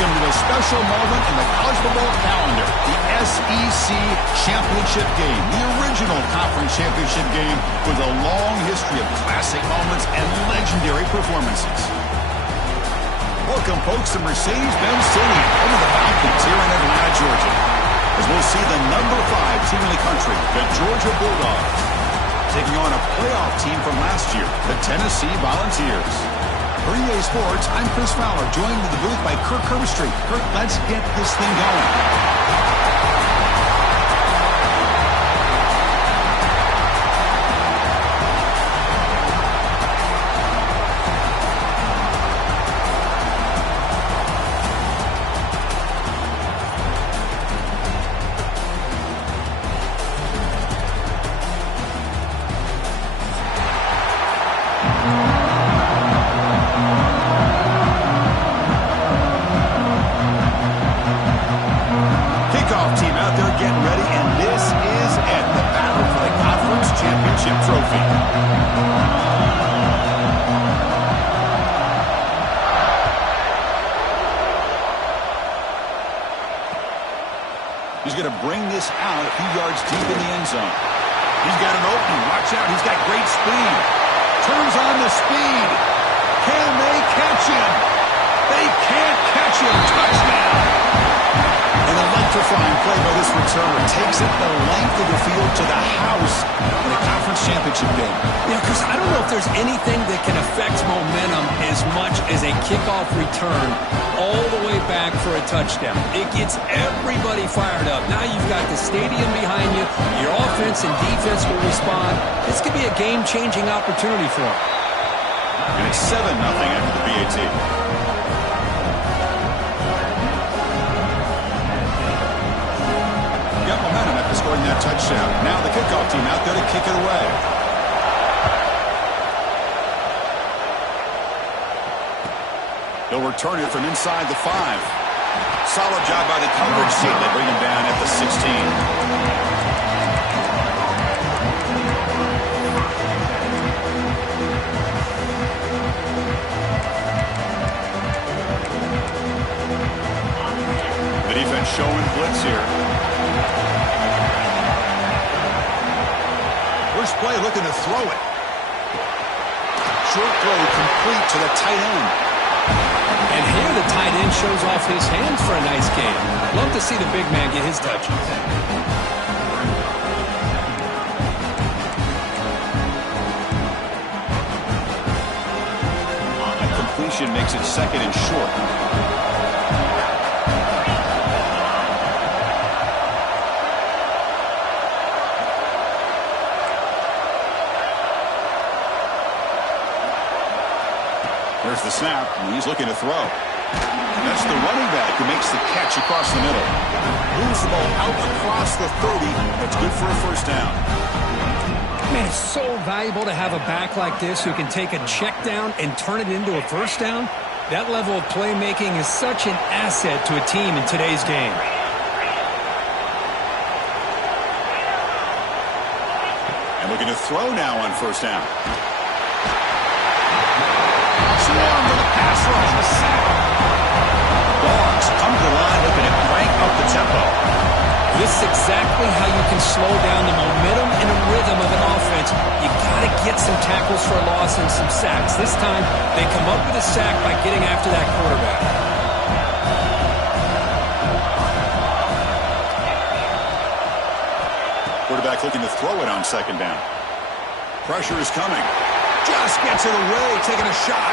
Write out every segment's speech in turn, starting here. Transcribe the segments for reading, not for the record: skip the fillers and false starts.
Welcome to a special moment in the college football calendar, the SEC Championship Game, the original conference championship game with a long history of classic moments and legendary performances. Welcome, folks, to Mercedes-Benz Stadium, home of the Falcons here in Atlanta, Georgia, as we'll see the number 5 team in the country, the Georgia Bulldogs, taking on a playoff team from last year, the Tennessee Volunteers. For EA Sports, I'm Chris Fowler, joined in the booth by Kirk Herbstreit. Kirk, let's get this thing going. He's going to bring this out a few yards deep in the end zone. He's got an opening. Watch out. He's got great speed. Turns on the speed. Can they catch him? They can't catch him. Touchdown. An electrifying play by this returner takes it the length of the field to the house in a conference championship game. Yeah, because I don't know if there's anything that can affect momentum as much as a kickoff return all the way back for a touchdown. It gets everybody fired up. Now you've got the stadium behind you. Your offense and defense will respond. This could be a game-changing opportunity for them. And it's 7-0 after the BAT. Got momentum after scoring that touchdown. Now the kickoff team out there to kick it away. He'll return it from inside the 5. Solid job by the coverage team. They bring him down at the 16. The defense showing blitz here. First play looking to throw it. Short throw complete to the tight end. And here the tight end shows off his hands for a nice game. Love to see the big man get his touches. A completion makes it 2nd and short. There's the snap, and he's looking to throw. That's the running back who makes the catch across the middle. Moves the ball out across the 30. That's good for a first down. Man, it's so valuable to have a back like this who can take a check down and turn it into a first down. That level of playmaking is such an asset to a team in today's game. And looking to throw now on first down. Swarm to the pass rush, a sack. Dogs come to the line looking to crank up the tempo. This is exactly how you can slow down the momentum and a rhythm of an offense. You got to get some tackles for a loss and some sacks. This time, they come up with a sack by getting after that quarterback. Quarterback looking to throw it on second down. Pressure is coming. Just gets it away, taking a shot.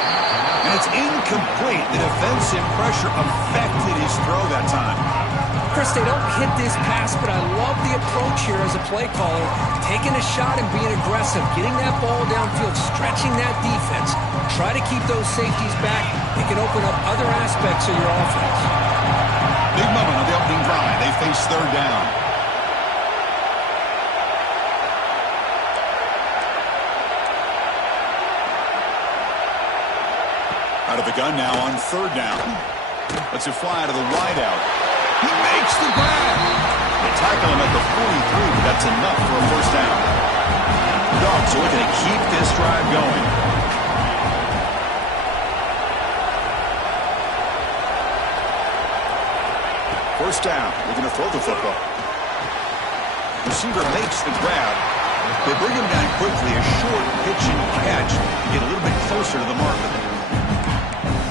And it's incomplete. The defensive pressure affected his throw that time. Chris, they don't hit this pass, but I love the approach here as a play caller. Taking a shot and being aggressive, getting that ball downfield, stretching that defense. Try to keep those safeties back. It can open up other aspects of your offense. Big moment on the opening drive. They face third down. Out of the gun now on third down. Lets it fly out of the wideout. He makes the grab. They tackle him at the 43, but that's enough for a first down. Dogs are looking to keep this drive going. first down. Looking to throw the football. Receiver makes the grab. They bring him down quickly. A short pitch and catch to get a little bit closer to the marker.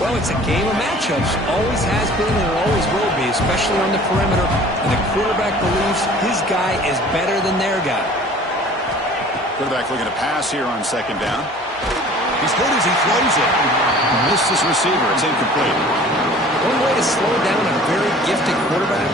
Well, it's a game of matchups. Always has been and it always will be, especially on the perimeter. And the quarterback believes his guy is better than their guy. Quarterback looking to pass here on second down. He's good as he throws it. Missed his receiver. It's incomplete. One way to slow down a very gifted quarterback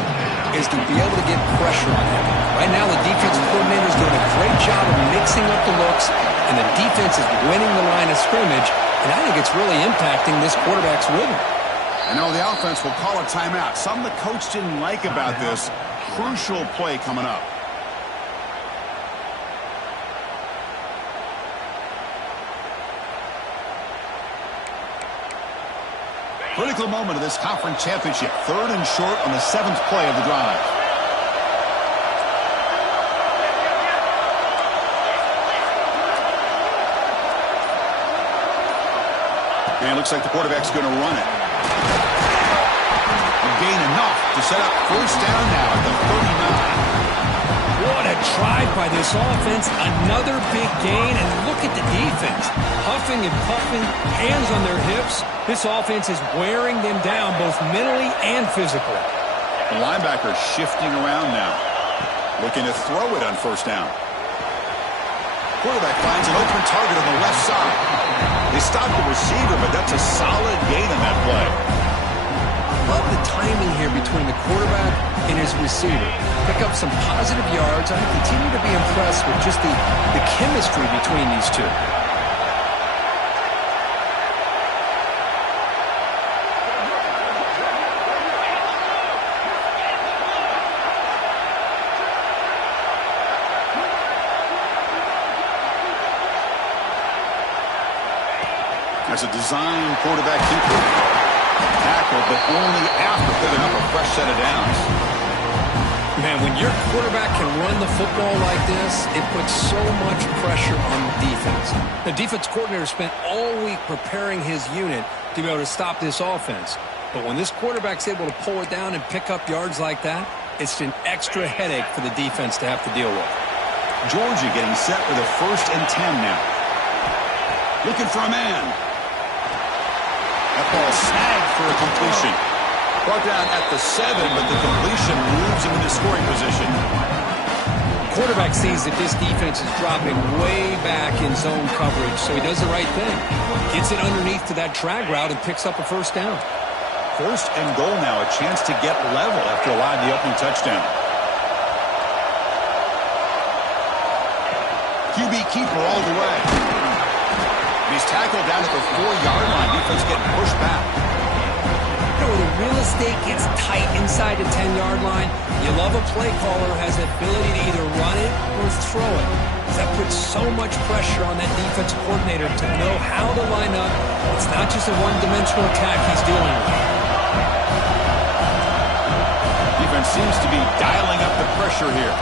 is to be able to get pressure on him. Right now, the defensive coordinator is doing a great job of mixing up the looks, and the defense is winning the line of scrimmage, and I think it's really impacting this quarterback's rhythm. I know the offense will call a timeout. Something the coach didn't like about this. Crucial play coming up. Critical moment of this conference championship. 3rd and short on the 7th play of the drive. And it looks like the quarterback's going to run it. Gain enough to set up first down now at the 39. What a drive by this offense. Another big gain, and look at the defense. Huffing and puffing, hands on their hips. This offense is wearing them down both mentally and physically. The linebacker shifting around now. Looking to throw it on first down. Quarterback finds an open target on the left side. They stopped the receiver, but that's a solid gain on that play. Love the timing here between the quarterback and his receiver. Pick up some positive yards. I continue to be impressed with just the chemistry between these two. As a design quarterback keeper. Tackle, but only after picking up a fresh set of downs. Man, when your quarterback can run the football like this, it puts so much pressure on the defense. The defense coordinator spent all week preparing his unit to be able to stop this offense. But when this quarterback's able to pull it down and pick up yards like that, it's an extra headache for the defense to have to deal with. Georgia getting set with a 1st and 10 now. Looking for a man. That ball snagged for a completion. Brought down at the 7, but the completion moves him into scoring position. Quarterback sees that this defense is dropping way back in zone coverage, so he does the right thing. Gets it underneath to that drag route and picks up a first down. 1st and goal now, a chance to get level after allowing the opening touchdown. QB keeper all the way. He's tackled down at the 4-yard line. Defense getting pushed back. You know, the real estate gets tight inside the 10-yard line. You love a play caller who has the ability to either run it or throw it. That puts so much pressure on that defensive coordinator to know how to line up. It's not just a one-dimensional attack he's dealing with. Defense seems to be dialing up the pressure here.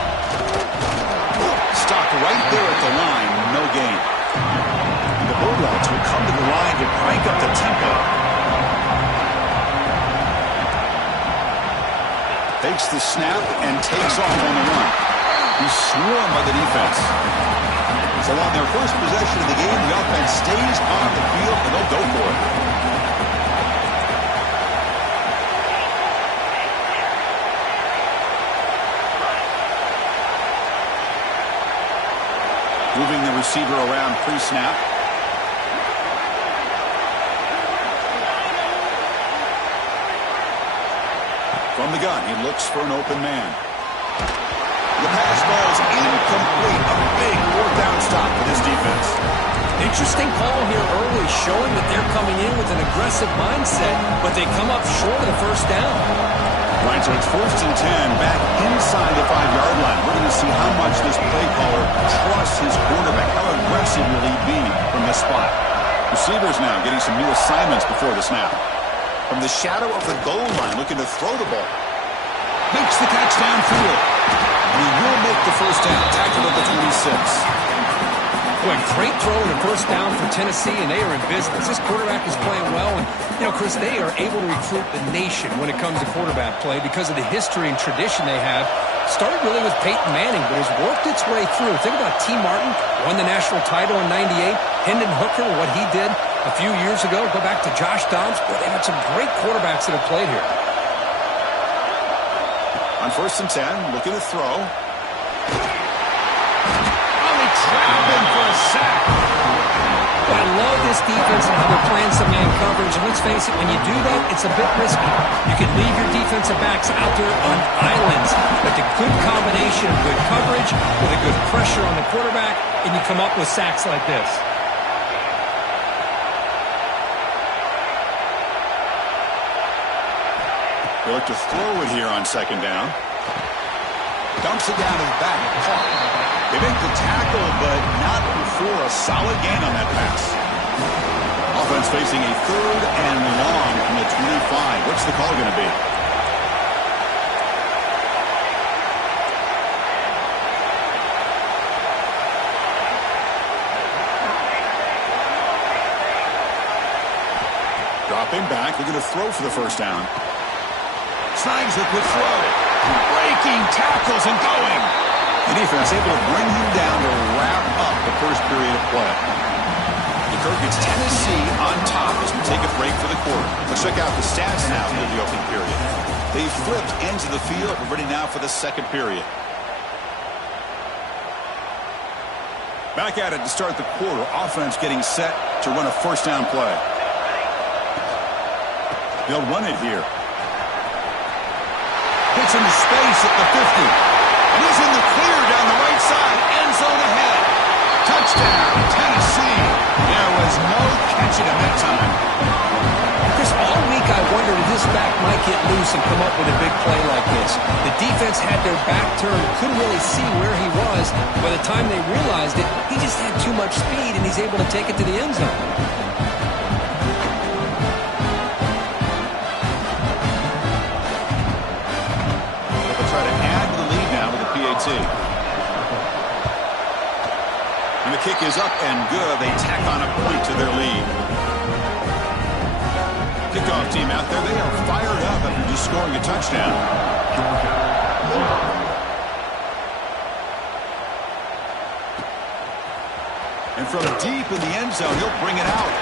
Stopped right there at the line. No gain. The Bulldogs will come to the line to crank up the tempo. Takes the snap and takes off on the run. He's swarmed by the defense. So on their first possession of the game, the offense stays on the field and they'll go for it. Moving the receiver around pre-snap. From the gun, he looks for an open man. The pass ball is incomplete. A big 4th down stop for this defense. Interesting call here early, showing that they're coming in with an aggressive mindset, but they come up short of the first down. Right, so it's 1st and 10, back inside the 5-yard line. We're going to see how much this play caller trusts his quarterback. How aggressive will he be from this spot? Receivers now getting some new assignments before the snap. From the shadow of the goal line, looking to throw the ball. Makes the catch downfield. And he will make the first down. Tackled at the 26. Boy, great throw and a first down for Tennessee, and they are in business. This quarterback is playing well. And, Chris, they are able to recruit the nation when it comes to quarterback play because of the history and tradition they have. Started really with Peyton Manning, but has worked its way through. Think about T. Martin, won the national title in '98. Hendon Hooker, what he did a few years ago. Go back to Josh Dobbs. Boy, they've had some great quarterbacks that have played here. On 1st and 10, looking to throw. Oh, they trap him for a sack. Well, I love this defense and how they're playing some man coverage. And let's face it, when you do that, it's a bit risky. You can leave your defensive backs out there on islands. But the good combination of good coverage with a good pressure on the quarterback, and you come up with sacks like this. They look to throw it here on 2nd down. Dumps it down to the back. They make the tackle, but not before a solid gain on that pass. Offense facing a 3rd and long from the 25. What's the call going to be? Dropping back. They're going to throw for the 1st down. Snags it with throw. Breaking tackles and going. The defense able to bring him down to wrap up the 1st period of play. The Kirk gets Tennessee on top as we take a break for the quarter. Let's check out the stats now for the opening period. They flipped into the field. We're ready now for the 2nd period. Back at it to start the quarter. Offense getting set to run a 1st down play. They'll run it here. Hits into space at the 50. And he's in the clear down the right side. End zone ahead. Touchdown, Tennessee. There was no catching him that time. Chris, all week I wondered if this back might get loose and come up with a big play like this. The defense had their back turned, couldn't really see where he was. By the time they realized it, he just had too much speed, and he's able to take it to the end zone. And the kick is up and good. They tack on a point to their lead. Kickoff team out there. They are fired up after just scoring a touchdown. And from deep in the end zone, he'll bring it out.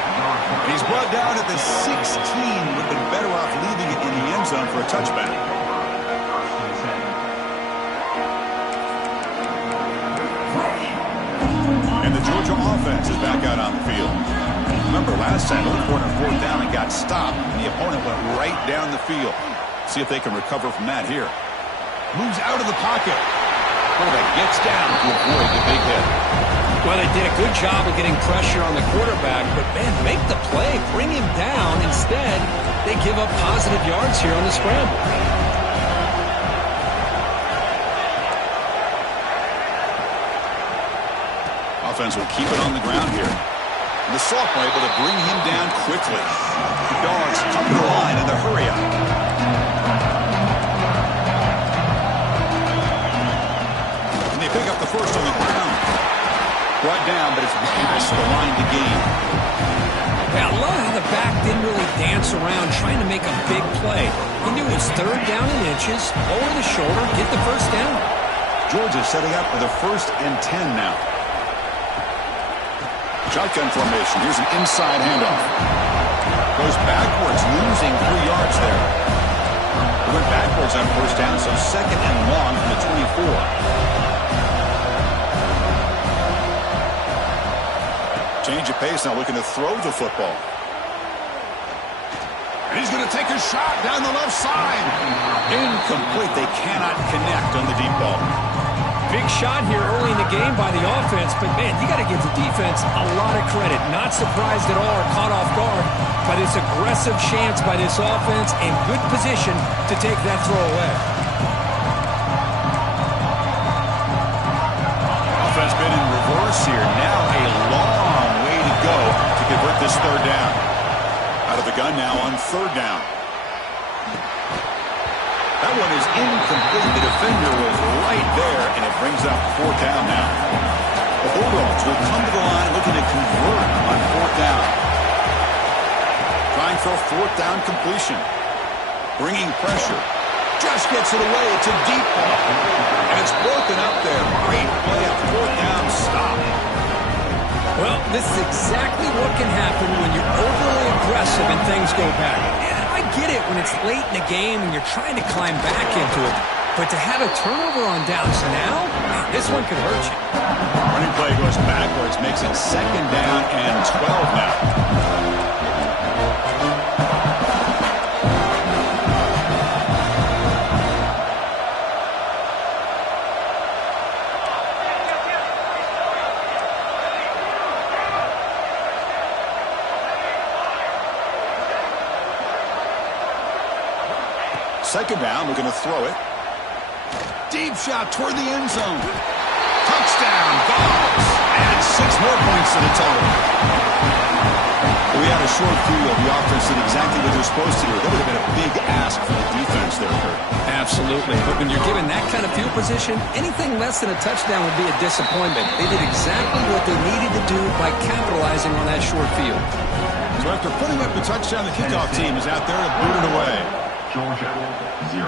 And he's brought down at the 16. Would have been better off leaving it in the end zone for a touchback. And the Georgia offense is back out on the field. Remember, last time, they were on 4th down and got stopped. The opponent went right down the field. See if they can recover from that here. Moves out of the pocket. Quarterback gets down to avoid the big hit. Well, they did a good job of getting pressure on the quarterback, but, man, make the play, bring him down. Instead, they give up positive yards here on the scramble. Offense will keep it on the ground here. And the sophomore able to bring him down quickly. The Dogs come to the line in the hurry-up. And they pick up the 1st on the ground. Brought down, but it's past the line to gain. Yeah, I love how the back didn't really dance around trying to make a big play. He knew it was 3rd down in inches, over the shoulder, get the 1st down. Georgia setting up for the 1st and 10 now. Shotgun formation. Here's an inside handoff. Goes backwards, losing 3 yards there. He went backwards on 1st down, so 2nd and long from the 24. Change of pace now, looking to throw the football. And he's going to take a shot down the left side. Incomplete. They cannot connect on the deep ball. Big shot here early in the game by the offense, but, man, you got to give the defense a lot of credit. Not surprised at all or caught off guard by this aggressive chance by this offense and good position to take that throw away. Offense been in reverse here. Now a long way to go to convert this 3rd down. Out of the gun now on 3rd down. That one is incomplete. The defender was right there, and it brings up 4th down now. The Bulldogs will come to the line looking to convert on for a fourth down completion. Bringing pressure. Just gets it away. It's a deep ball. And it's broken up there. Great play, a fourth down stop. Well, this is exactly what can happen when you're overly aggressive and things go bad. I get it when it's late in the game and you're trying to climb back into it. But to have a turnover on downs now, this one could hurt you. Running play goes backwards, makes it second down and 12 now. Second down, we're going to throw it. Deep shot toward the end zone. Touchdown, Dogs. And 6 more points to the total. We had a short field. The offense did exactly what they're supposed to do. That would have been a big ask for the defense there, Kurt. Absolutely. But when you're given that kind of field position, anything less than a touchdown would be a disappointment. They did exactly what they needed to do by capitalizing on that short field. So after putting up the touchdown, the kickoff team is out there to boot it away. Georgia, 0.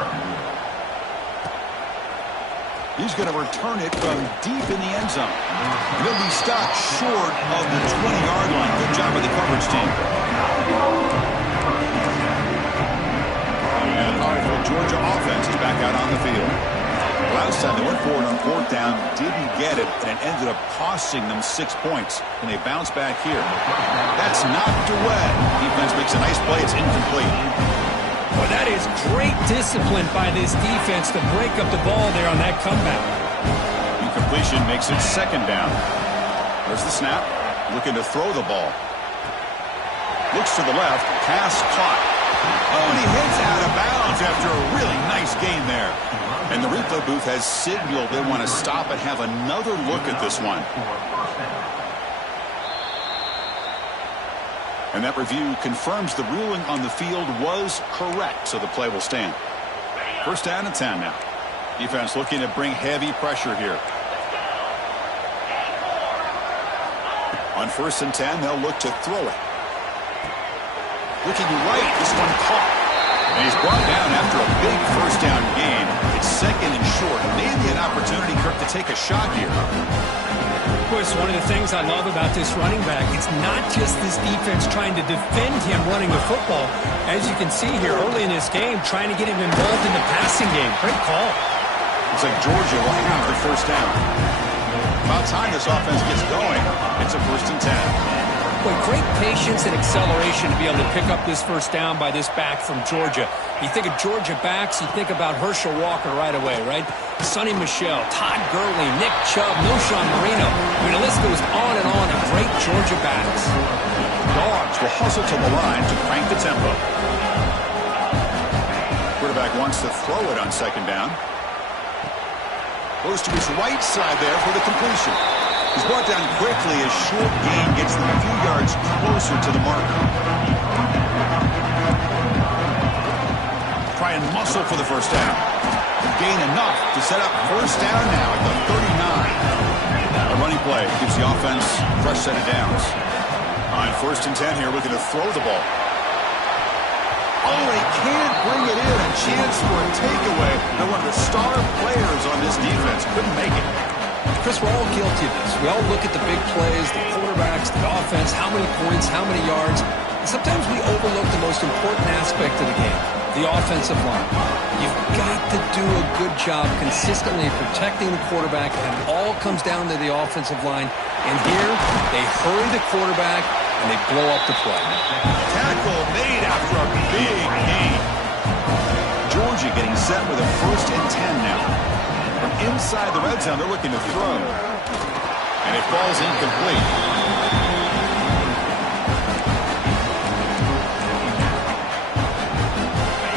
He's going to return it from deep in the end zone. And he'll be stopped short of the 20-yard line. Good job by the coverage team. And the Georgia offense is back out on the field. Last time they went for it on fourth down, didn't get it, and it ended up costing them 6 points. And they bounce back here. That's knocked away. Defense makes a nice play. It's incomplete. Well, that is great discipline by this defense to break up the ball there on that comeback. Incompletion makes it second down. There's the snap. Looking to throw the ball. Looks to the left. Pass caught. Oh, and he hits out of bounds after a really nice game there. And the replay booth has signaled they want to stop and have another look at this one. And that review confirms the ruling on the field was correct, so the play will stand. First down and 10 now. Defense looking to bring heavy pressure here. On first and 10, they'll look to throw it. Looking right, this one caught. And he's brought down after a big first down gain. It's second and short. Maybe an opportunity, Kirk, to take a shot here. Of course, one of the things I love about this running back, it's not just this defense trying to defend him running the football. As you can see here early in this game, trying to get him involved in the passing game. Great call. Looks like Georgia will have the first down. About time this offense gets going. It's a first and 10. Boy, great patience and acceleration to be able to pick up this first down by this back from Georgia. You think of Georgia backs, you think about Herschel Walker right away, right? Sonny Michel, Todd Gurley, Nick Chubb, Noshawn Marino. I mean, the list goes on and on of great Georgia backs. Dogs will hustle to the line to crank the tempo. Quarterback wants to throw it on second down. Goes to his right side there for the completion. He's brought down quickly as short gain gets them a few yards closer to the marker. Try and muscle for the first down. Gain enough to set up first down now at the 39. A running play gives the offense a fresh set of downs. On first and 10 here, looking to throw the ball. Oh, they can't bring it in. A chance for a takeaway. They're one of the star players on this defense. Couldn't make it. Chris, we're all guilty of this. We all look at the big plays, the quarterbacks, the offense, how many points, how many yards. And sometimes we overlook the most important aspect of the game, the offensive line. You've got to do a good job consistently protecting the quarterback, and it all comes down to the offensive line. And here, they hurry the quarterback, and they blow up the play. Tackle made after a big gain. Georgia getting set with a first and 10 now. From inside the red zone, they're looking to throw. And it falls incomplete.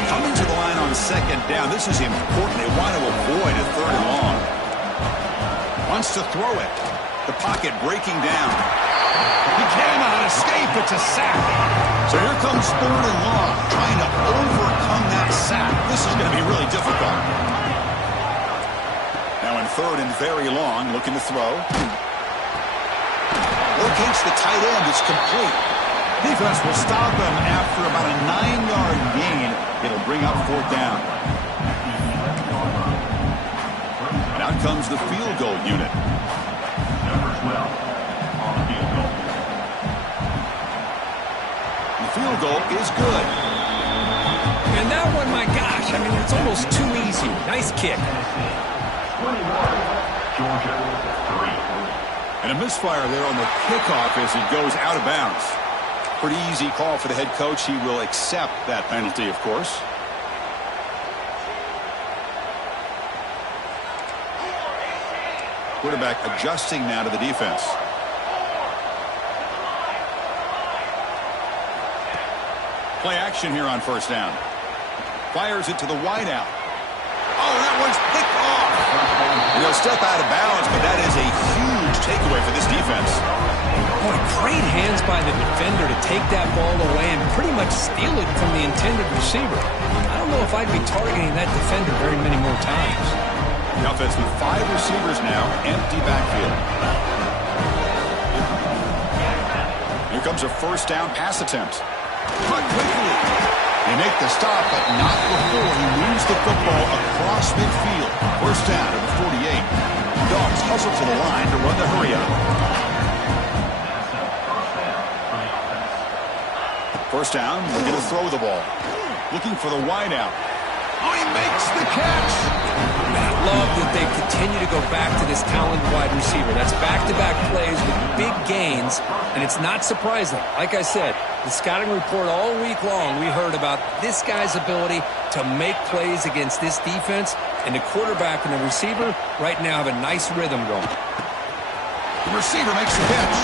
Coming to the line on second down. This is important. They want to avoid a third and long. Wants to throw it. The pocket breaking down. He cannot escape. It's a sack. So here comes third and long, trying to overcome that sack. This is going to be really difficult. Now in third and very long, looking to throw. Locates the tight end. It's complete. Defense will stop him after about a 9-yard gain. It'll bring up 4th down. And out comes the field goal unit. Number 12 on the field goal. The field goal is good. And that one, my gosh, I mean, it's almost too easy. Nice kick. 21, Georgia 3. And a misfire there on the kickoff as it goes out of bounds. Pretty easy call for the head coach. He will accept that penalty, of course. Quarterback adjusting now to the defense. Play action here on 1st down. Fires it to the wideout. Oh, that one's picked off. And he'll step out of bounds, but that is a huge takeaway for this defense. Boy, great hands by the defender to take that ball away and pretty much steal it from the intended receiver. I don't know if I'd be targeting that defender very many more times. The offense with 5 receivers now, empty backfield. Here comes a 1st down pass attempt. Cut quickly. They make the stop, but not before he moves the football across midfield. 1st down to the 48. Dogs hustle to the line to run the hurry up. 1st down, looking to throw the ball. Looking for the wideout. Oh, he makes the catch. I love that they continue to go back to this talented wide receiver. That's back-to-back plays with big gains, and it's not surprising. Like I said, the scouting report all week long, we heard about this guy's ability to make plays against this defense, and the quarterback and the receiver right now have a nice rhythm going. The receiver makes the catch.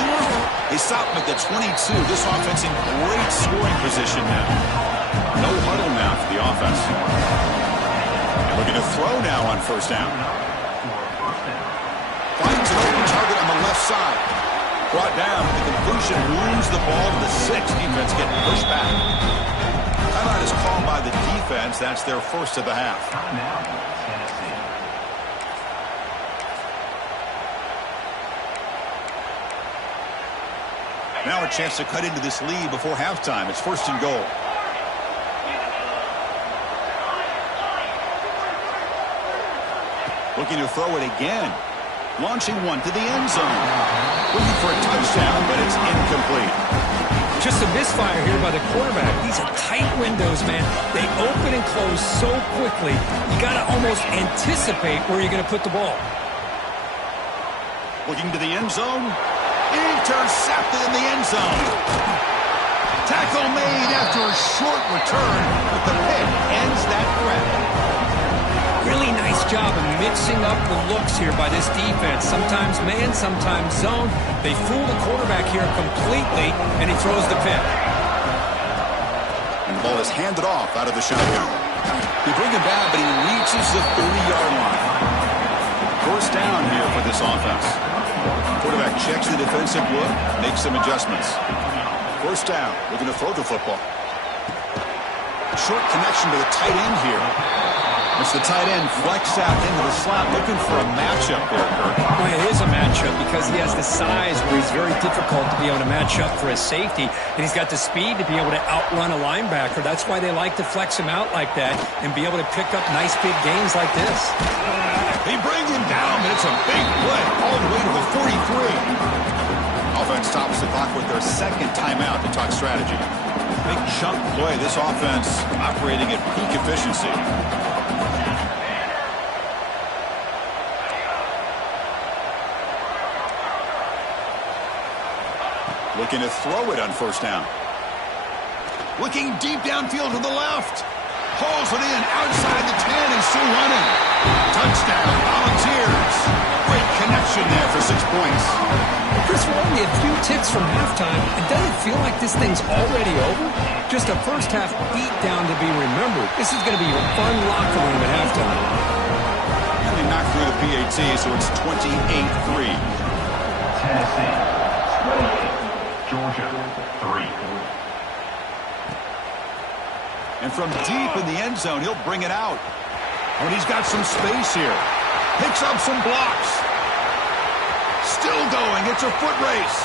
They stop him at the 22. This offense in great scoring position now. No huddle now for the offense. And looking to throw now on 1st down. Finds an open target on the left side. Brought down with the completion, moves the ball to the 6. Defense getting pushed back. Timeout is called by the defense. That's their 1st of the half. Now a chance to cut into this lead before halftime. It's 1st and goal. Looking to throw it again. Launching one to the end zone. Looking for a touchdown, but it's incomplete. Just a misfire here by the quarterback. These are tight windows, man. They open and close so quickly. You got to almost anticipate where you're going to put the ball. Looking to the end zone. Intercepted in the end zone. Tackle made after a short return, but the pick ends that threat. Really nice job of mixing up the looks here by this defense. Sometimes man, sometimes zone. They fool the quarterback here completely, and he throws the pick. And the ball is handed off out of the shotgun. They bring him down, but he reaches the 30-yard line. 1st down here for this offense. Quarterback checks the defensive look, makes some adjustments. 1st down, looking to throw the football. Short connection to the tight end here. It's the tight end flex out into the slot, looking for a matchup there, Kirk. Well, it is a matchup because he has the size where he's very difficult to be able to match up for his safety, and he's got the speed to be able to outrun a linebacker. That's why they like to flex him out like that and be able to pick up nice big gains like this. They bring him down, and it's a big play all the way to the 43. Offense stops the clock with their 2nd timeout to talk strategy. Big chunk play. This offense operating at peak efficiency. Looking to throw it on 1st down. Looking deep downfield to the left. Hauls it in outside the 10 and still running. Touchdown, Volunteers. Great connection there for 6 points. Chris, we're only a few ticks from halftime, and doesn't it feel like this thing's already over? Just a 1st half beatdown to be remembered. This is going to be a fun locker room at halftime. And they knocked through the PAT, so it's 28-3. Tennessee 28. Georgia 3. And from deep in the end zone, he'll bring it out. Oh, and he's got some space here. Picks up some blocks. Still going. It's a foot race.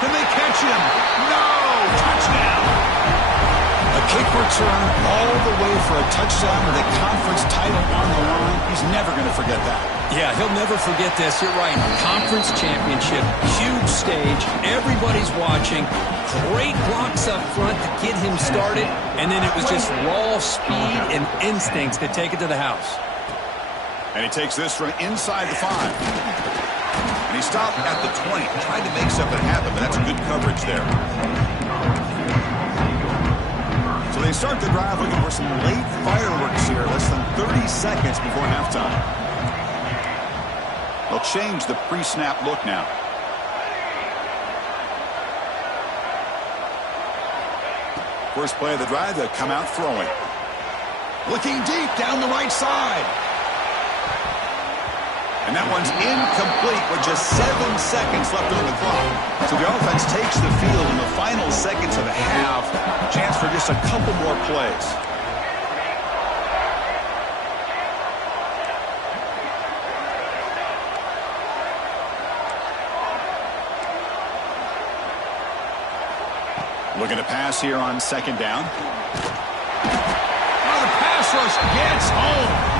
Can they catch him? No! kick return all the way for a touchdown with a conference title on the line. He's never going to forget that. Yeah, he'll never forget this. You're right. Conference championship, huge stage. Everybody's watching. Great blocks up front to get him started. And then it was just raw speed and instincts to take it to the house. And he takes this from inside the 5. And he stopped at the 20. Tried to make something happen, but that's good coverage there. So they start the drive looking for some late fireworks here. Less than 30 seconds before halftime. They'll change the pre-snap look now. First play of the drive, they'll come out throwing. Looking deep down the right side. And that one's incomplete with just 7 seconds left on the clock. So the offense takes the field in the final seconds of the half. Chance for just a couple more plays. Looking to pass here on second down. Oh, the pass rush gets home.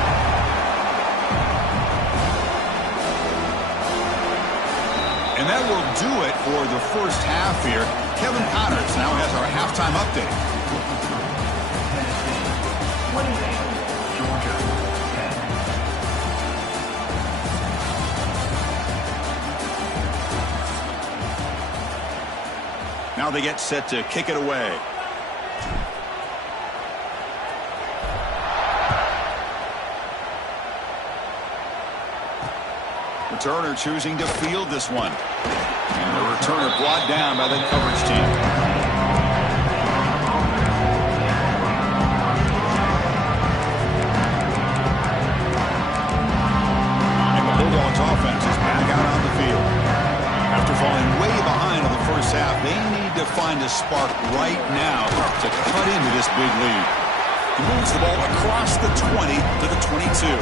And that will do it for the first half here. Kevin Connors now has our halftime update. Georgia, Tenn. Now they get set to kick it away. Returner choosing to field this one. And the returner brought down by the coverage team. And the Bulldogs offense is back out on the field. After falling way behind in the first half, they need to find a spark right now to cut into this big lead. He moves the ball across the 20 to the 22.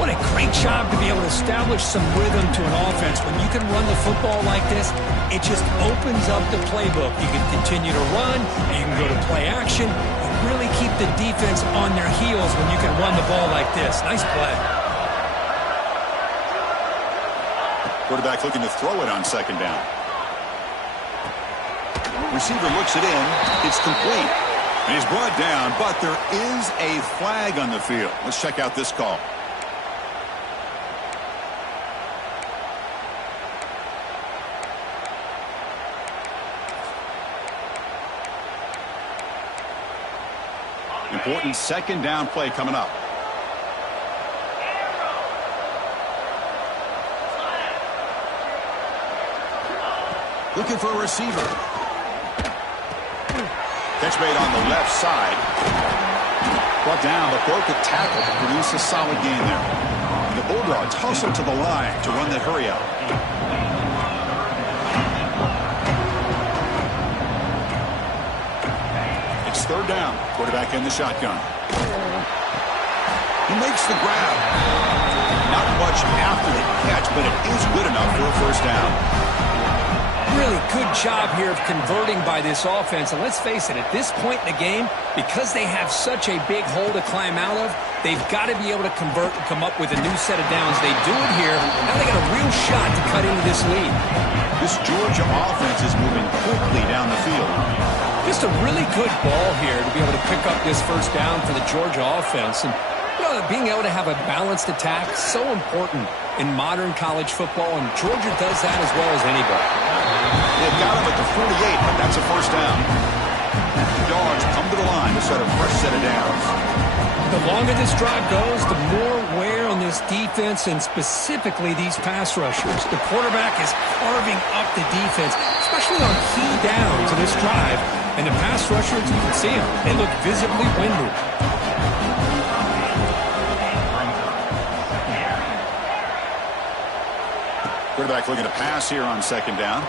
What a great job to be able to establish some rhythm to an offense. When you can run the football like this, it just opens up the playbook. You can continue to run, you can go to play action, and really keep the defense on their heels when you can run the ball like this. Nice play. Quarterback looking to throw it on second down. Receiver looks it in. It's complete. And he's brought down, but there is a flag on the field. Let's check out this call. Important second down play coming up. Looking for a receiver. Catch made on the left side. Brought down, but broke a tackle to produce a solid gain there. And the Bulldogs hustle to the line to run the hurry out. It's third down. Quarterback in the shotgun. He makes the grab. Not much after the catch, but it is good enough for a first down. Really good job here of converting by this offense. And let's face it, at this point in the game, because they have such a big hole to climb out of, they've got to be able to convert and come up with a new set of downs. They do it here. Now they got a real shot to cut into this lead. This Georgia offense is moving quickly down the field. Just a really good ball here to be able to pick up this first down for the Georgia offense. And you know, being able to have a balanced attack is so important in modern college football, and Georgia does that as well as anybody. They've got him at the 48, but that's a first down. The Dogs come to the line to start a fresh set of downs. The longer this drive goes, the more wear on this defense, and specifically these pass rushers. The quarterback is carving up the defense, especially on key downs of this drive. And the pass rushers, you can see them, they look visibly winded. Quarterback looking to pass here on second down.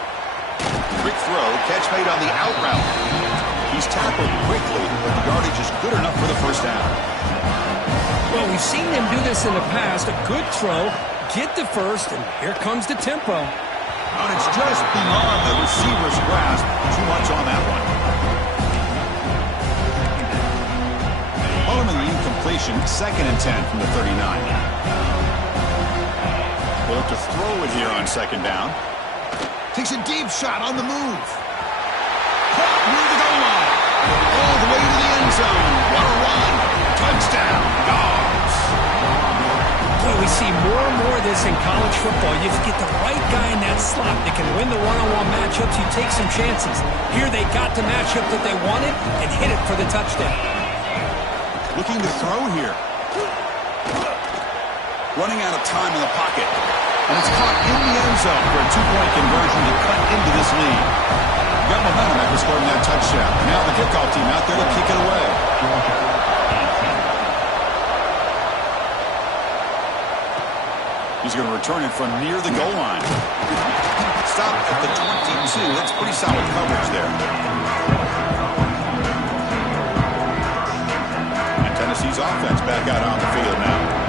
Quick throw, catch made on the out route. He's tackled quickly, but the yardage is good enough for the first down. Well, we've seen them do this in the past. A good throw, get the first, and here comes the tempo. And it's just beyond the receiver's grasp. Too much on that one. formation. 2nd and 10 from the 39. They'll look to throw it here on 2nd down. Takes a deep shot on the move. Caught near the goal line. All the way to the end zone. What a run. Touchdown. Dogs. Boy, we see more and more of this in college football. You get the right guy in that slot that can win the one-on-one matchups. You take some chances. Here they got the matchup that they wanted and hit it for the touchdown. Looking to throw here. Running out of time in the pocket. And it's caught in the end zone for a 2-point conversion to cut into this lead. Got momentum after scoring that touchdown. Now the kickoff team out there to kick it away. He's going to return it from near the goal line. Stop at the 22. That's pretty solid coverage there. And Tennessee's offense back out on the field now.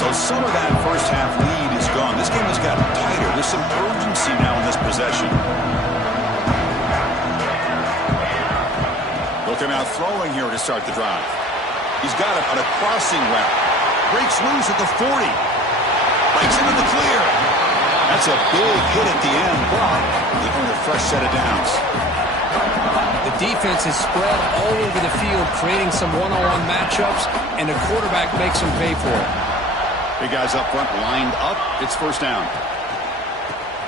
So some of that first half lead is gone. This game has gotten tighter. There's some urgency now in this possession. Looking out throwing here to start the drive. He's got it on a crossing route. Breaks loose at the 40. Breaks into the clear. That's a big hit at the end, but they earn a fresh set of downs. The defense is spread all over the field, creating some one-on-one matchups, and the quarterback makes them pay for it. Big guys up front lined up. It's 1st down.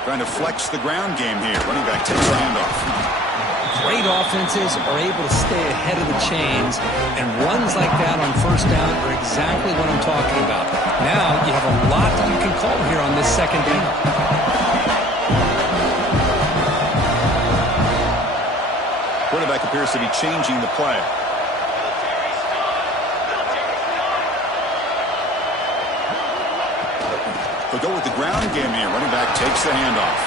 Trying to flex the ground game here. Running back takes the handoff. Great offenses are able to stay ahead of the chains, and runs like that on 1st down are exactly what I'm talking about. Now you have a lot that you can call here on this 2nd down. Quarterback appears to be changing the play. They'll go with the ground game here. Running back takes the handoff.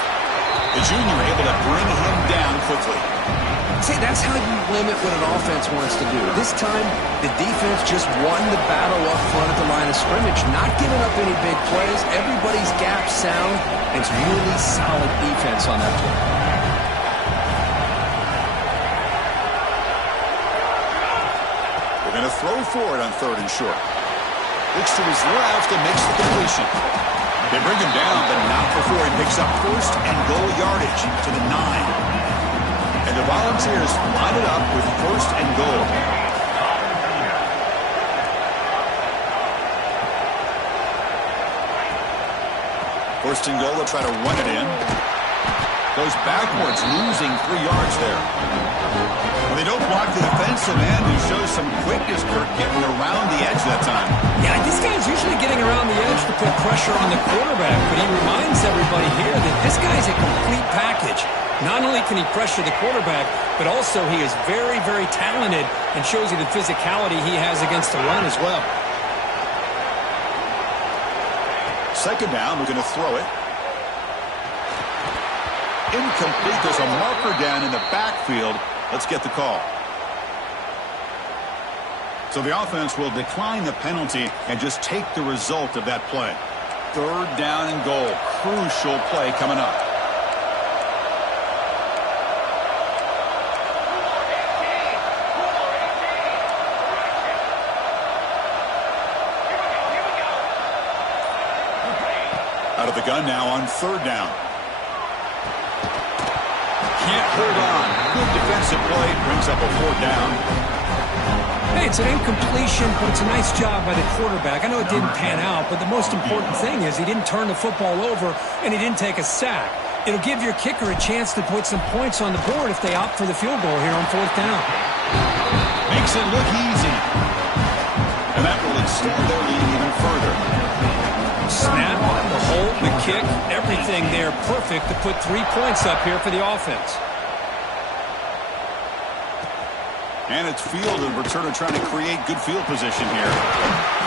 The junior able to bring him down quickly. See, that's how you limit what an offense wants to do. This time, the defense just won the battle up front at the line of scrimmage, not giving up any big plays. Everybody's gap sound. It's really solid defense on that play. We're going to throw for it on 3rd and short. Looks to his left and makes the completion. They bring him down, but not before he picks up 1st and goal yardage to the 9. And the Volunteers line it up with 1st and goal. First and goal, they'll try to run it in. Goes backwards, losing 3 yards there. Well, they don't block the defensive end, who shows some quickness, Kirk, getting around the edge that time. Yeah, this guy's usually getting around the edge to put pressure on the quarterback, but he reminds everybody here that this guy's a complete package. Not only can he pressure the quarterback, but also he is very, very talented and shows you the physicality he has against the run as well. 2nd down, we're going to throw it. Incomplete. There's a marker down in the backfield. Let's get the call. So the offense will decline the penalty and just take the result of that play. 3rd down and goal. Crucial play coming up. Out of the gun now on 3rd down. Can't hold on. Good defensive play. Brings up a 4th down. Hey, it's an incompletion, but it's a nice job by the quarterback. I know it didn't pan out, but the most important thing is he didn't turn the football over and he didn't take a sack. It'll give your kicker a chance to put some points on the board if they opt for the field goal here on 4th down. Makes it look easy. And that will extend their lead even further. Snap, the hold, the kick, everything there perfect to put 3 points up here for the offense. And it's field and returner trying to create good field position here.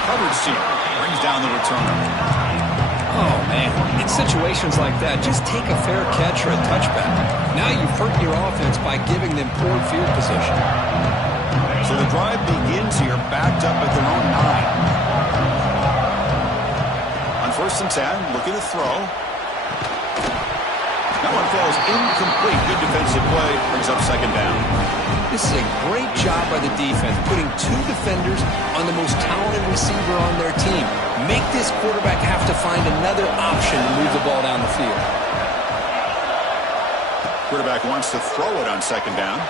Coverage team brings down the returner. Oh, man. In situations like that, just take a fair catch or a touchback. Now you've hurt your offense by giving them poor field position. So the drive begins here, backed up at their own 9. On 1st and 10, looking to throw. That one falls incomplete. Good defensive play. Brings up second down. This is a great job by the defense, putting two defenders on the most talented receiver on their team. Make this quarterback have to find another option to move the ball down the field. Quarterback wants to throw it on second down.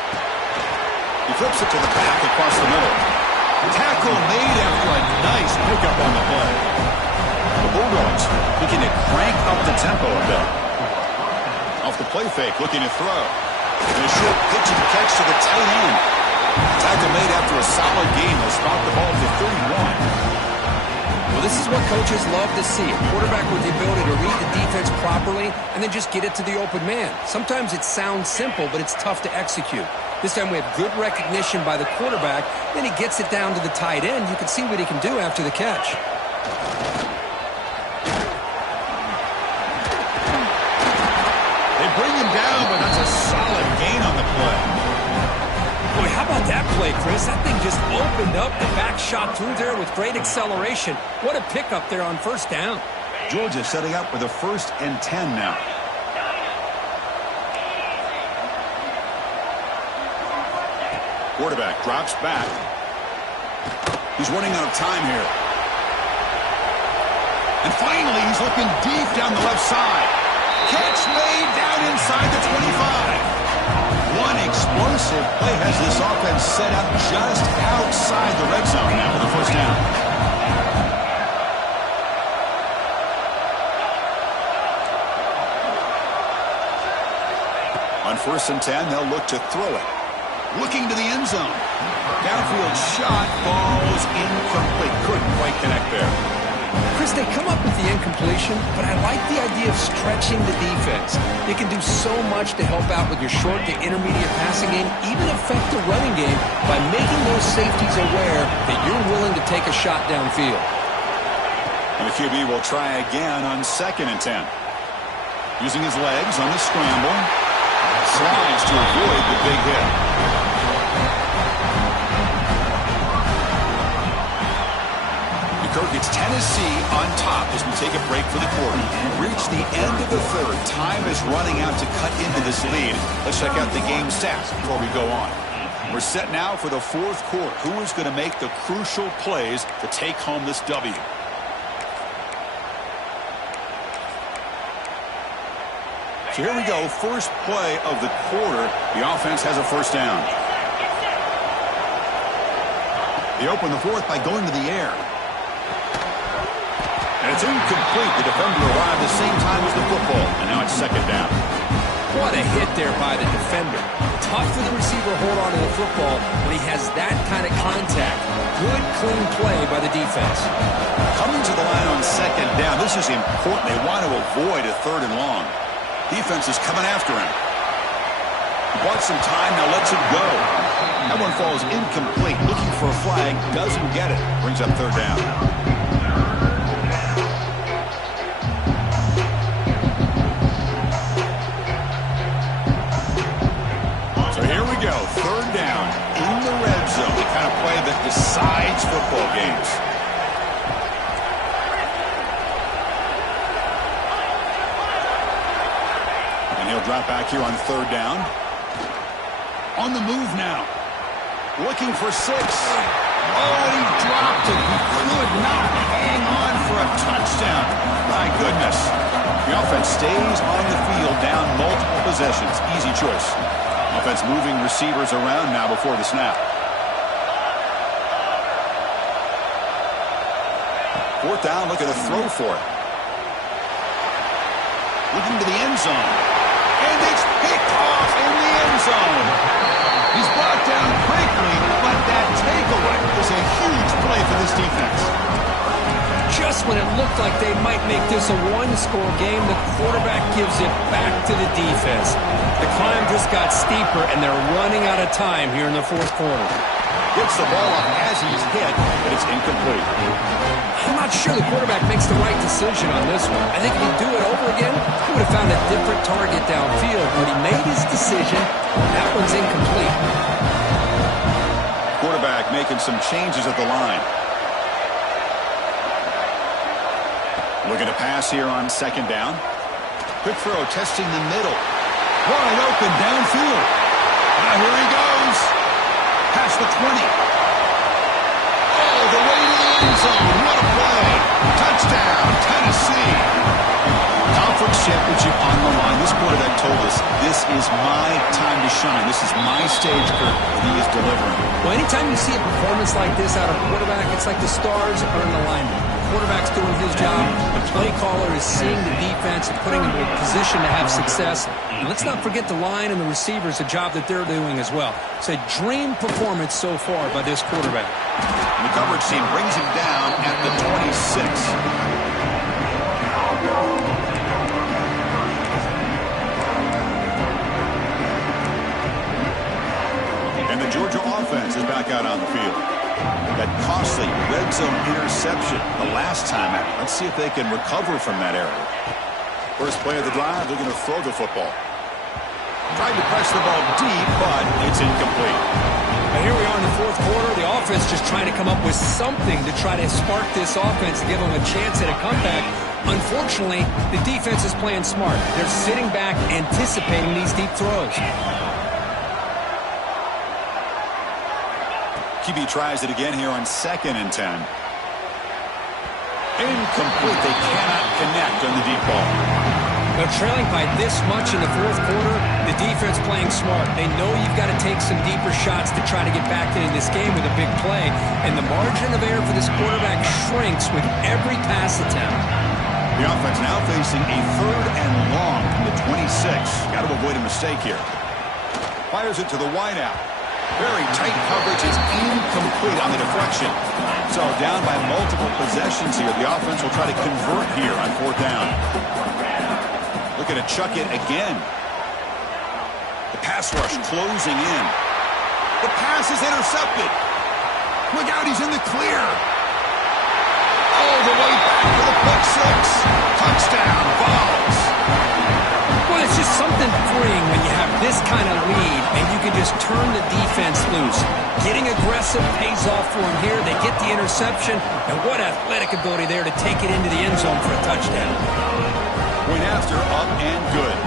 He flips it to the back across the middle. Tackle made after a nice pickup on the play. The Bulldogs looking to crank up the tempo a bit. Off the play fake, looking to throw. And a short pitch and catch to the tight end. Tackle made after a solid game. They'll spot the ball to 31. Well, this is what coaches love to see. A quarterback with the ability to read the defense properly and then just get it to the open man. Sometimes it sounds simple, but it's tough to execute. This time we have good recognition by the quarterback. Then he gets it down to the tight end. You can see what he can do after the catch. Bring him down, but that's a solid gain on the play. Boy, how about that play, Chris? That thing just opened up. The back shot through there with great acceleration. What a pickup there on first down. Georgia setting up with a 1st and 10 now. Quarterback drops back. He's running out of time here. And finally, he's looking deep down the left side. Catch made down inside the 25. One explosive play has this offense set up just outside the red zone now with a first down. On 1st and 10, they'll look to throw it. Looking to the end zone. Downfield shot falls incomplete. Couldn't quite connect there. Chris, they come up with the incompletion, but I like the idea of stretching the defense. They can do so much to help out with your short to intermediate passing game, even affect the running game by making those safeties aware that you're willing to take a shot downfield. And the QB will try again on 2nd and 10. Using his legs on the scramble. Slides to avoid the big hit. It's Tennessee on top as we take a break for the quarter. Reach the end of the third. Time is running out to cut into this lead. Let's check out the game stats before we go on. We're set now for the 4th quarter. Who is going to make the crucial plays to take home this W? So here we go. First play of the quarter. The offense has a first down. They open the 4th by going to the air. And it's incomplete. The defender arrived the same time as the football. And now it's second down. What a hit there by the defender. Tough for the receiver to hold on to the football when he has that kind of contact. Good, clean play by the defense. Coming to the line on second down. This is important. They want to avoid a 3rd and long. Defense is coming after him. He bought some time, now lets it go. That one falls incomplete. Looking for a flag, doesn't get it. Brings up 3rd down. Go. 3rd down in the red zone. The kind of play that decides football games. And he'll drop back here on 3rd down. On the move now. Looking for 6. Oh, and he dropped it. He could not hang on for a touchdown. My goodness. The offense stays on the field down multiple possessions. Easy choice. Offense moving receivers around now before the snap. 4th down, looking to throw for it. Looking to the end zone. And it's picked off in the end zone. He's brought down quickly, but that takeaway is a huge play for this defense. Just when it looked like they might make this a one-score game, the quarterback gives it back to the defense. The climb just got steeper, and they're running out of time here in the 4th quarter. Gets the ball up as he's hit, but it's incomplete. I'm not sure the quarterback makes the right decision on this one. I think if he'd do it over again, he would have found a different target downfield, but he made his decision. That one's incomplete. Quarterback making some changes at the line. Looking to pass here on 2nd down. Quick throw, testing the middle. Wide open downfield. Now here he goes. Past the 20. All the way to the end zone. What a play. Touchdown, Tennessee. Conference championship on the line. This quarterback told us, this is my time to shine. This is my stage, Kurt, and he is delivering. Well, anytime you see a performance like this out of a quarterback, it's like the stars are in alignment. The quarterback's doing his job. The play caller is seeing the defense and putting them in a position to have success. And let's not forget the line and the receivers, the job that they're doing as well. It's a dream performance so far by this quarterback. And the coverage team brings him down at the 26. And the Georgia offense is back out on the field. That costly red zone interception the last time out. Let's see if they can recover from that error. First play of the drive, they're going to throw the football. Tried to press the ball deep, but it's incomplete. And here we are in the fourth quarter. The offense just trying to come up with something to try to spark this offense to give them a chance at a comeback. Unfortunately, the defense is playing smart. They're sitting back anticipating these deep throws. QB tries it again here on 2nd and 10. Incomplete. They cannot connect on the deep ball. They're trailing by this much in the fourth quarter. The defense playing smart. They know you've got to take some deeper shots to try to get back into this game with a big play. And the margin of error for this quarterback shrinks with every pass attempt. The offense now facing a 3rd and long from the 26. Got to avoid a mistake here. Fires it to the wideout. Very tight coverage is incomplete on the deflection. So down by multiple possessions here. The offense will try to convert here on 4th down. Looking to chuck it again. The pass rush closing in. The pass is intercepted. Look out, he's in the clear. All the way back for the pick 6. Touchdown, Vols. Well, it's just something freeing when you have this kind of lead and you can just turn the defense loose. Getting aggressive pays off for them here. They get the interception, and what athletic ability there to take it into the end zone for a touchdown. Point after, up and good.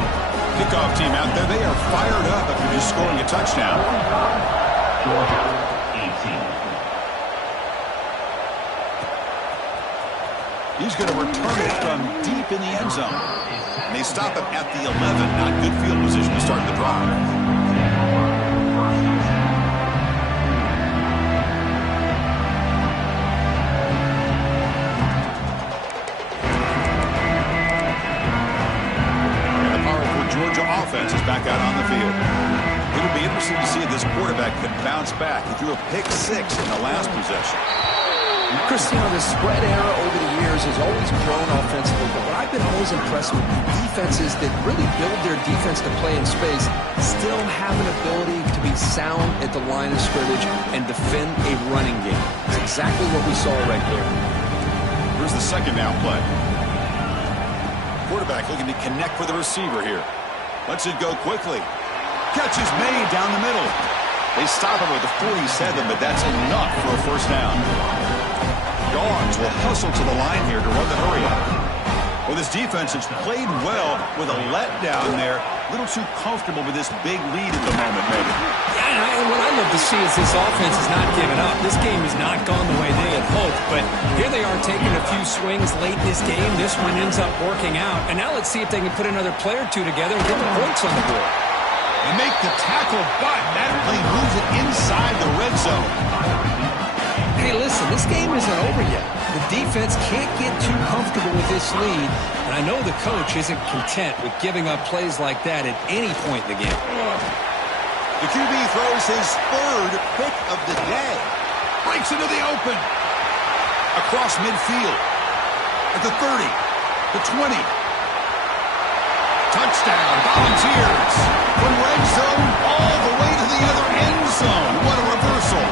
Kickoff team out there, they are fired up after just scoring a touchdown. Georgia, 18. He's going to return it from deep in the end zone. And they stop him at the 11. Not good field position to start the drive. And the powerful Georgia offense is back out on the field. It'll be interesting to see if this quarterback can bounce back. He threw a pick 6 in the last possession. Cristiano, the spread era over the years has always grown offensively, but what I've been always impressed with defenses that really build their defense to play in space still have an ability to be sound at the line of scrimmage and defend a running game. It's exactly what we saw right there. Here's the 2nd down play. Quarterback looking to connect with the receiver here. Lets it go quickly. Catch is made down the middle. They stop him at the 47, but that's enough for a 1st down. Dogs will hustle to the line here to run the hurry up. Well, this defense has played well with a letdown there. A little too comfortable with this big lead at the moment, maybe. Yeah, and what I love to see is this offense is not giving up. This game has not gone the way they had hoped, but here they are taking a few swings late in this game. This one ends up working out, and now let's see if they can put another play or two together and get the points on the board. They make the tackle, but that play moves it inside the red zone. Hey, listen, this game isn't over yet. The defense can't get too comfortable with this lead, and I know the coach isn't content with giving up plays like that at any point in the game. The QB throws his 3rd pick of the day. Breaks into the open. Across midfield. At the 30. The 20. Touchdown, Volunteers. From red zone all the way to the other end zone. What a reversal.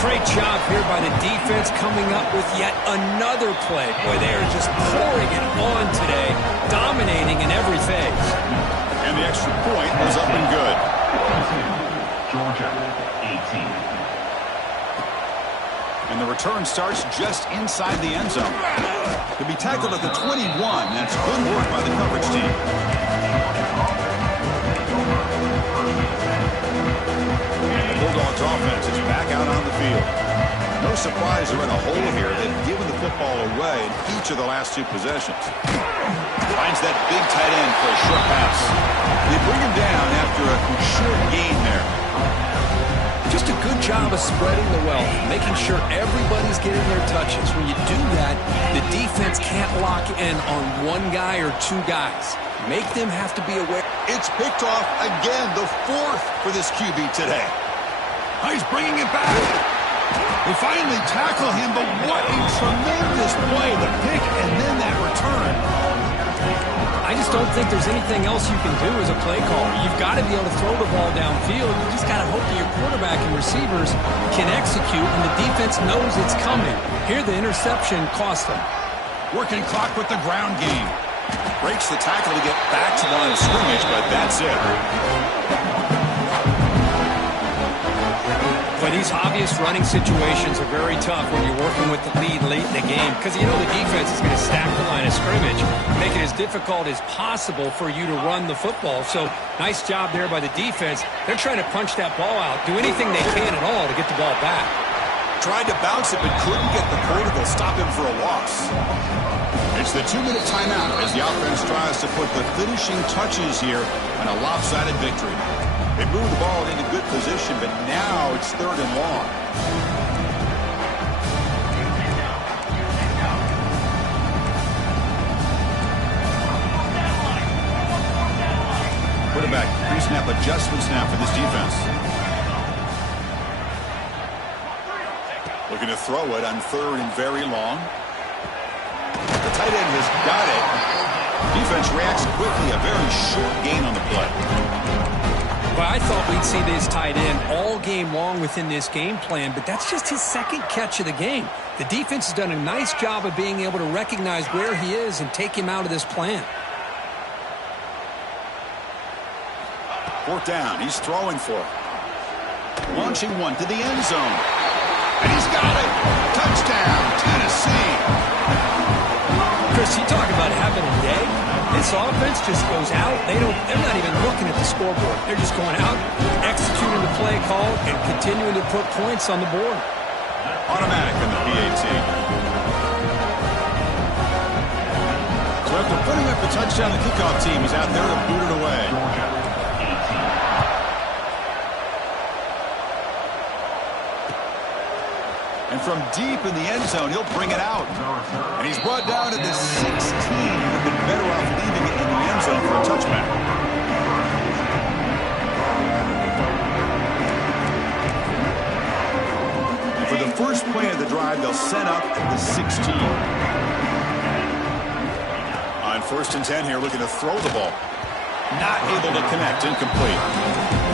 Great job here by the defense coming up with yet another play. Boy, they are just pouring it on today, dominating in every phase. And the extra point was up and good. Georgia, 18. And the return starts just inside the end zone. To be tackled at the 21, that's good work by the coverage team. The Bulldogs offense is back out on the field. No surprise they're in a hole here. They've given the football away in each of the last 2 possessions. Finds that big tight end for a short pass. They bring him down after a short gain there. Just a good job of spreading the wealth, making sure everybody's getting their touches. When you do that, the defense can't lock in on one guy or 2 guys. Make them have to be aware. It's picked off again, the 4th for this QB today. He's bringing it back. They finally tackle him, but what a tremendous play. The pick and then that return. I just don't think there's anything else you can do as a play caller. You've got to be able to throw the ball downfield. You just got to hope that your quarterback and receivers can execute, and the defense knows it's coming. Here, the interception cost them. Working clock with the ground game. Breaks the tackle to get back to the line of scrimmage, but that's it. But these obvious running situations are very tough when you're working with the lead late in the game, because you know the defense is going to stack the line of scrimmage, make it as difficult as possible for you to run the football. So nice job there by the defense. They're trying to punch that ball out, do anything they can at all to get the ball back. Tried to bounce it, but couldn't get the portable. Stop him for a loss. It's the 2-minute timeout as the offense tries to put the finishing touches here on a lopsided victory. They moved the ball into good position, but now it's 3rd and long. Quarterback pre-snap adjustment snap for this defense. Looking to throw it on 3rd and very long. The tight end has got it. Defense reacts quickly. A very short gain on the play. Well, I thought we'd see this tight end all game long within this game plan, but that's just his 2nd catch of the game. The defense has done a nice job of being able to recognize where he is and take him out of this plan. 4th down. He's throwing for it. Launching one to the end zone. And he's got it. Touchdown, Tennessee. Chris, you talk about having a day. This offense just goes out. They're not even looking at the scoreboard. They're just going out, executing the play call, and continuing to put points on the board. Automatic in the PAT. So after putting up the touchdown, the kickoff team is out there to boot it away. And from deep in the end zone, he'll bring it out. And he's brought down to the 16. Would have been better off leaving it in the end zone for a touchback. And for the first play of the drive, they'll set up at the 16. On 1st and 10 here, looking to throw the ball. Not able to connect, incomplete.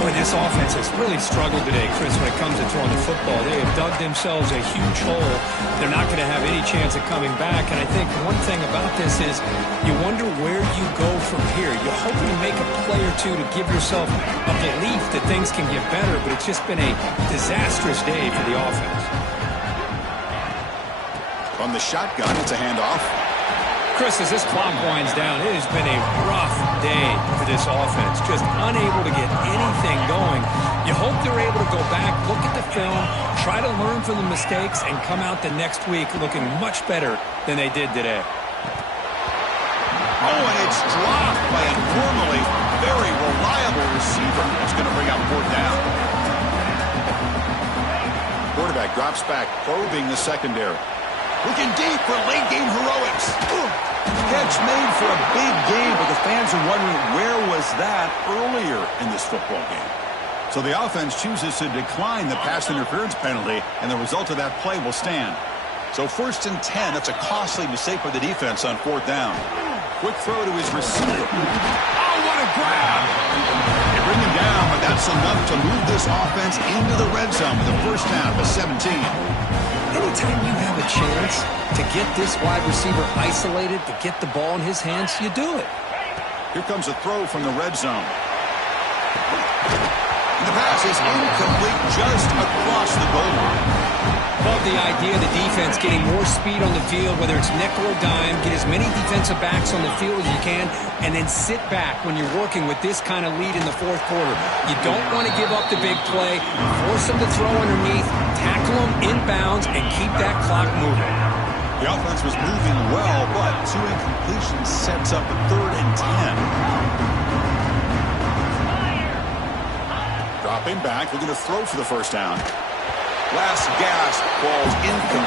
Boy, this offense has really struggled today, Chris, when it comes to throwing the football. They have dug themselves a huge hole. They're not going to have any chance of coming back. And I think one thing about this is you wonder where you go from here. You're hoping to make a play or 2 to give yourself a belief that things can get better, but it's just been a disastrous day for the offense. From the shotgun, it's a handoff. Chris, as this clock winds down, it has been a rough day for this offense. Just unable to get anything going. You hope they're able to go back, look at the film, try to learn from the mistakes, and come out the next week looking much better than they did today. Oh, and it's dropped by a normally very reliable receiver. It's going to bring out 4th down. Quarterback drops back, probing the secondary. Looking deep for late-game heroics. Catch made for a big game, but the fans are wondering where was that earlier in this football game. So the offense chooses to decline the pass interference penalty, and the result of that play will stand. So 1st and 10, that's a costly mistake for the defense on 4th down. Quick throw to his receiver. Oh, what a grab! They bring him down, but that's enough to move this offense into the red zone with a 1st down to 17. Anytime you have a chance to get this wide receiver isolated, to get the ball in his hands, you do it. Here comes a throw from the red zone. And the pass is incomplete just across the goal line. Love the idea of the defense getting more speed on the field, whether it's nickel or dime, get as many defensive backs on the field as you can, and then sit back when you're working with this kind of lead in the fourth quarter. You don't want to give up the big play, force them to throw underneath, tackle them inbounds, and keep that clock moving. The offense was moving well, but 2 incompletions sets up a 3rd and 10. Dropping back, looking to throw for the first down. Last gasp falls incomplete.